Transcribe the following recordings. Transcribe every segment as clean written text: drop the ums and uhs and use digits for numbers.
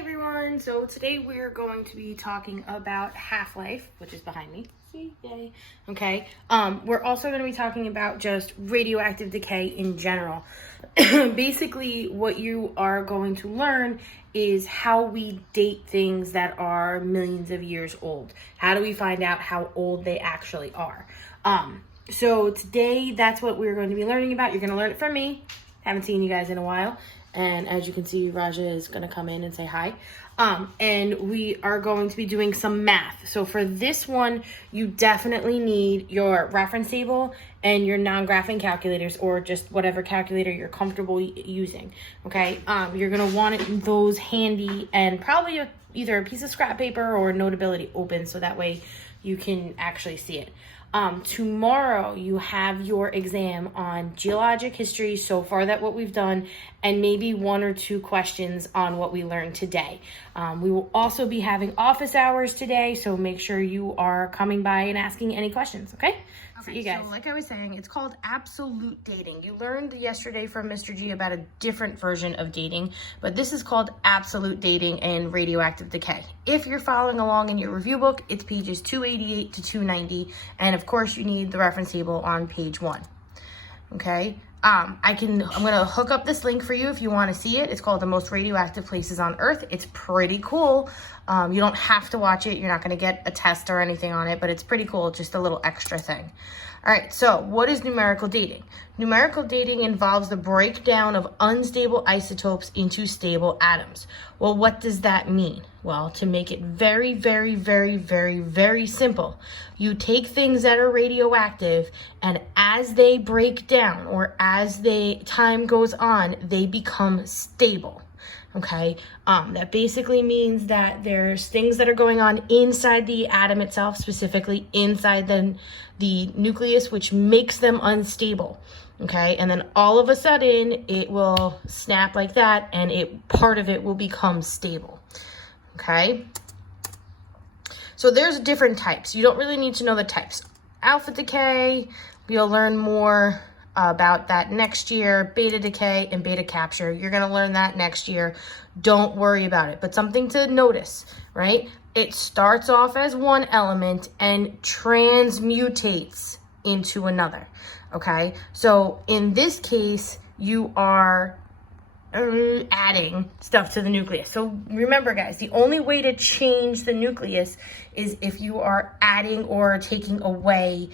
everyone, so today we're going to be talking about HalfLife, which is behind me. Yay. Okay. We're also going to be talking about just radioactive decay in general. Basically, what you are going to learn is how we date things that are millions of years old. How do we find out how old they actually are? So today, that's what we're going to be learning about. You're going to learn it from me. Haven't seen you guys in a while. And as you can see, Raja is going to come in and say hi. And we are going to be doing some math. So for this one, you definitely need your reference table and your non-graphing calculators, or just whatever calculator you're comfortable using. Okay, you're going to want those handy, and probably either a piece of scrap paper or Notability open, so that way you can actually see it. Tomorrow you have your exam on geologic history, so far that what we've done, and maybe 1 or 2 questions on what we learned today. We will also be having office hours today, so make sure you are coming by and asking any questions, okay? See you guys. So like I was saying, it's called absolute dating. You learned yesterday from Mr. G about a different version of dating, but this is called absolute dating and radioactive decay. If you're following along in your review book, it's pages 288 to 290, and of course you need the reference table on page 1. Okay, I'm gonna hook up this link for you if you want to see it. It's called The Most Radioactive Places on Earth. It's pretty cool. You don't have to watch it. You're not gonna get a test or anything on it, but it's pretty cool. Just a little extra thing. All right, so what is numerical dating? Numerical dating involves the breakdown of unstable isotopes into stable atoms. Well, what does that mean? Well, to make it very, very, very, very, very simple, you take things that are radioactive, and as they break down, or as time goes on, they become stable. Okay, that basically means that there's things that are going on inside the atom itself, specifically inside the nucleus, which makes them unstable. Okay, and then all of a sudden it will snap like that, and part of it will become stable. Okay, so there's different types. You don't really need to know the types. Alpha decay, we'll learn more about that next year. Beta decay and beta capture, you're going to learn that next year. Don't worry about it. But something to notice, right? It starts off as one element and transmutates into another. Okay, so in this case, you are adding stuff to the nucleus. So remember, guys, the only way to change the nucleus is if you are adding or taking away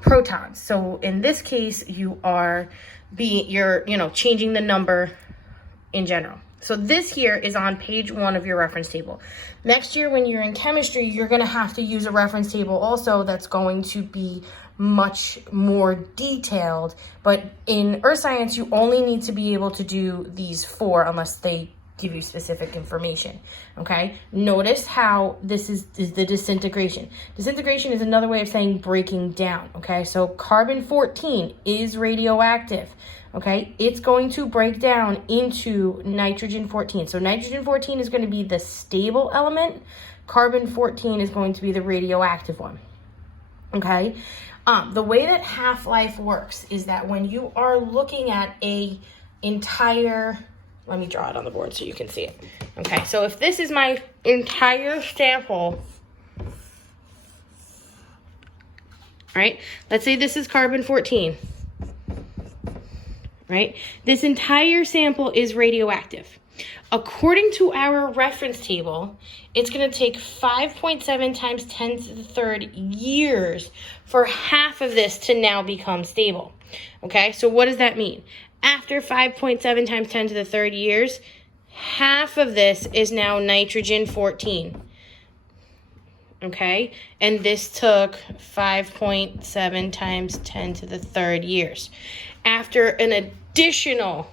protons. So in this case, you're changing the number in general. So this here is on page 1 of your reference table. Next year, when you're in chemistry, you're going to have to use a reference table also that's going to be much more detailed. But in earth science, you only need to be able to do these 4 unless they give you specific information. Okay, notice how this is the disintegration. Disintegration is another way of saying breaking down. Okay, so carbon-14 is radioactive. Okay, it's going to break down into nitrogen-14. So nitrogen-14 is going to be the stable element. Carbon-14 is going to be the radioactive one. Okay, the way that HalfLife works is that when you are looking at a entire, let me draw it on the board so you can see it. Okay, so if this is my entire sample, right? Let's say this is carbon-14, right? This entire sample is radioactive. According to our reference table, it's going to take 5.7 times 10 to the 3rd years for half of this to now become stable. Okay, so what does that mean? After 5.7 times 10 to the 3rd years, half of this is now nitrogen-14. Okay, and this took 5.7 times 10 to the 3rd years. After an additional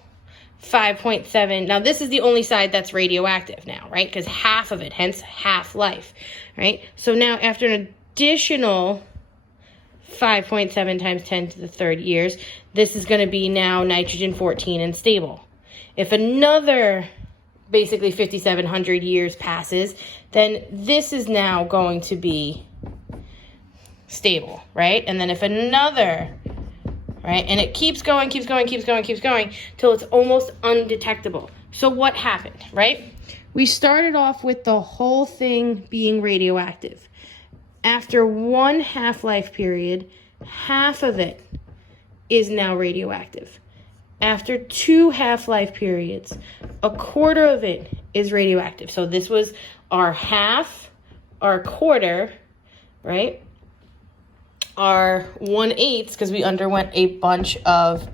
5.7, now this is the only side that's radioactive now, right? Because half of it, hence HalfLife, right? So now after an additional 5.7 times 10 to the 3rd years, this is going to be now nitrogen-14 and stable. If another basically 5,700 years passes, then this is now going to be stable, right? And then if another, right, and it keeps going till it's almost undetectable. So what happened, right? we started off with the whole thing being radioactive. After one half-life period, half of it is now radioactive. After two half-life periods, a quarter of it is radioactive. So this was our half, our quarter, right? Our 1/8, because we underwent a bunch of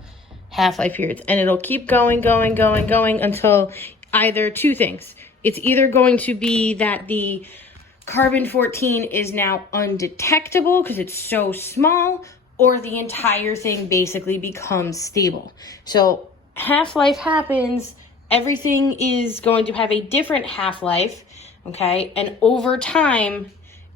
half-life periods. And it'll keep going until either two things. It's either going to be that the carbon-14 is now undetectable because it's so small, or the entire thing basically becomes stable. So half-life happens, everything is going to have a different half-life, okay? And over time,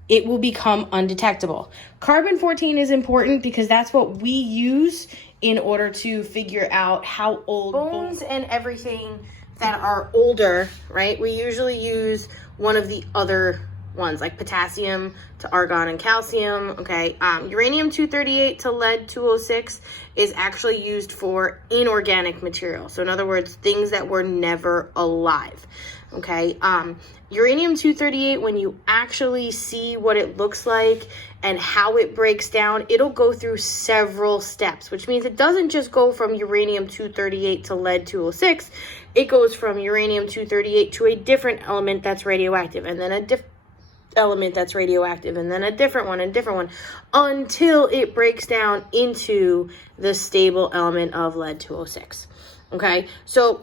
it will become undetectable. Carbon-14 is important because that's what we use in order to figure out how old bones and everything that are older, right? We usually use one of the other ones, like potassium to argon and calcium, okay? Uranium-238 to lead-206 is actually used for inorganic material. So in other words, things that were never alive, okay? Uranium-238, when you actually see what it looks like and how it breaks down, it'll go through several steps, which means it doesn't just go from uranium-238 to lead-206. It goes from uranium-238 to a different element that's radioactive, and then a different element that's radioactive, and then a different one, until it breaks down into the stable element of lead-206. Okay, so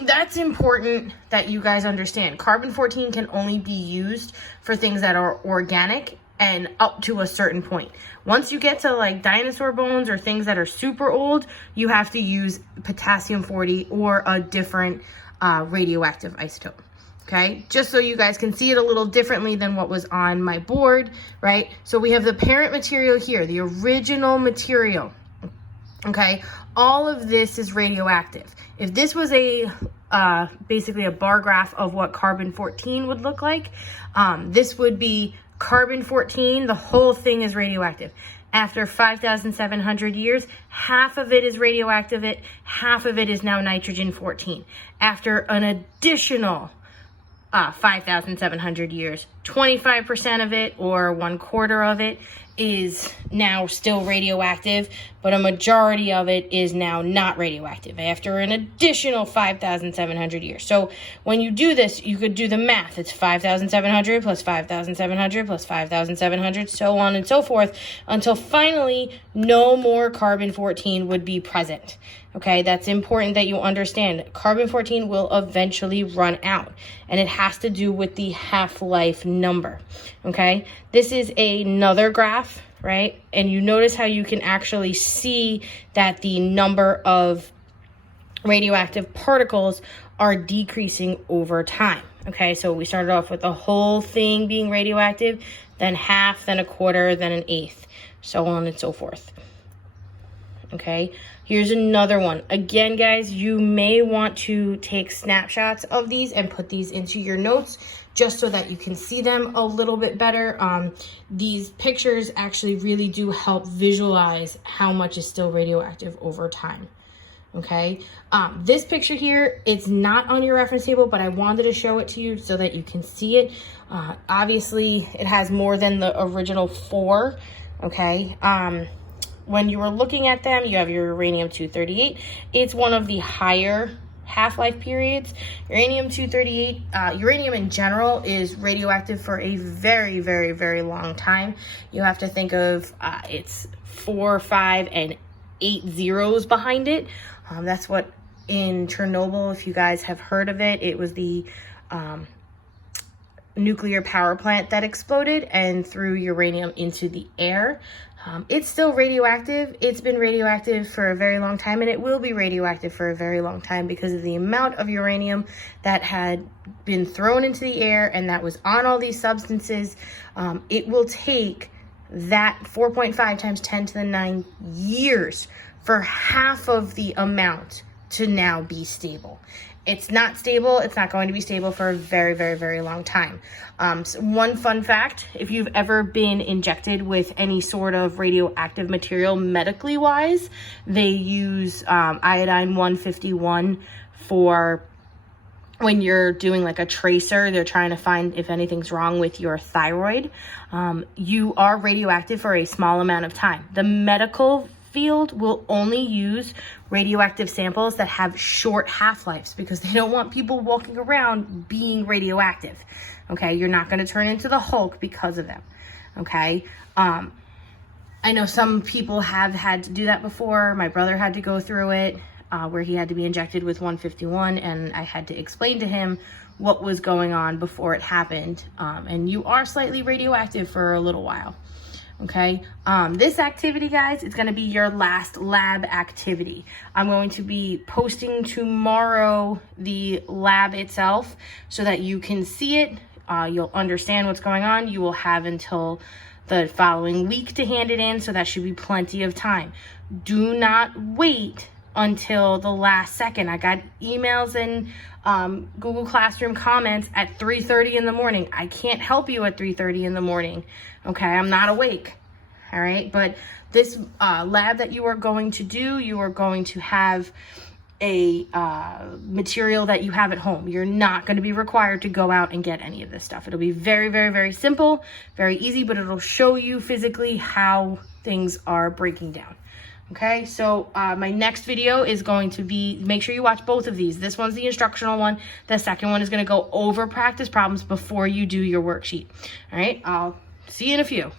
that's important that you guys understand. Carbon-14 can only be used for things that are organic and up to a certain point. Once you get to like dinosaur bones or things that are super old, you have to use potassium-40 or a different radioactive isotope. Okay, just so you guys can see it a little differently than what was on my board, right? So we have the parent material here, the original material, okay? All of this is radioactive. If this was a basically a bar graph of what carbon-14 would look like, this would be carbon-14, the whole thing is radioactive. After 5,700 years, half of it is radioactive, half of it is now nitrogen-14. After an additional 5,700 years, 25% of it, or 1/4 of it, is now still radioactive, but a majority of it is now not radioactive after an additional 5,700 years. So when you do this, you could do the math. It's 5,700 plus 5,700 plus 5,700, so on and so forth, until finally no more carbon-14 would be present. Okay, that's important that you understand. Carbon-14 will eventually run out, and it has to do with the half-life number. Okay, this is another graph, right? And you notice how you can actually see that the number of radioactive particles are decreasing over time. Okay, so we started off with the whole thing being radioactive, then half, then a quarter, then an eighth, so on and so forth. Okay, here's another one. Again, guys, you may want to take snapshots of these and put these into your notes just so that you can see them a little bit better. These pictures actually really do help visualize how much is still radioactive over time. Okay, this picture here, it's not on your reference table, but I wanted to show it to you so that you can see it. Obviously, it has more than the original 4, okay? When you were looking at them, you have your uranium-238. It's one of the higher half-life periods. Uranium-238, uranium in general is radioactive for a very, very, very long time. You have to think of it's 4, 5, and 8 zeros behind it. That's what in Chernobyl, if you guys have heard of it, it was the nuclear power plant that exploded and threw uranium into the air. It's still radioactive. It's been radioactive for a very long time, and it will be radioactive for a very long time because of the amount of uranium that had been thrown into the air and that was on all these substances. It will take that 4.5 times 10 to the 9 years for half of the amount to now be stable. It's not stable. It's not going to be stable for a very, very, very long time. So one fun fact, if you've ever been injected with any sort of radioactive material medically wise, they use iodine 151 for when you're doing like a tracer, they're trying to find if anything's wrong with your thyroid. You are radioactive for a small amount of time. The medical field will only use radioactive samples that have short half-lives because they don't want people walking around being radioactive. Okay, you're not going to turn into the Hulk because of them. Okay, I know some people have had to do that before. My brother had to go through it. Where he had to be injected with 151, and I had to explain to him what was going on before it happened. And you are slightly radioactive for a little while. Okay, this activity, guys, is going to be your last lab activity. I'm going to be posting tomorrow the lab itself so that you can see it. You'll understand what's going on. You will have until the following week to hand it in, so that should be plenty of time. Do not wait until the last second. I got emails and Google Classroom comments at 3:30 in the morning. I can't help you at 3:30 in the morning. Okay, I'm not awake. All right, but this lab that you are going to do, you are going to have a material that you have at home. You're not going to be required to go out and get any of this stuff. It'll be very, very, very simple, very easy, but it'll show you physically how things are breaking down. Okay, so my next video is going to be, make sure you watch both of these. This one's the instructional one. The second one is going to go over practice problems before you do your worksheet. All right, I'll see you in a few.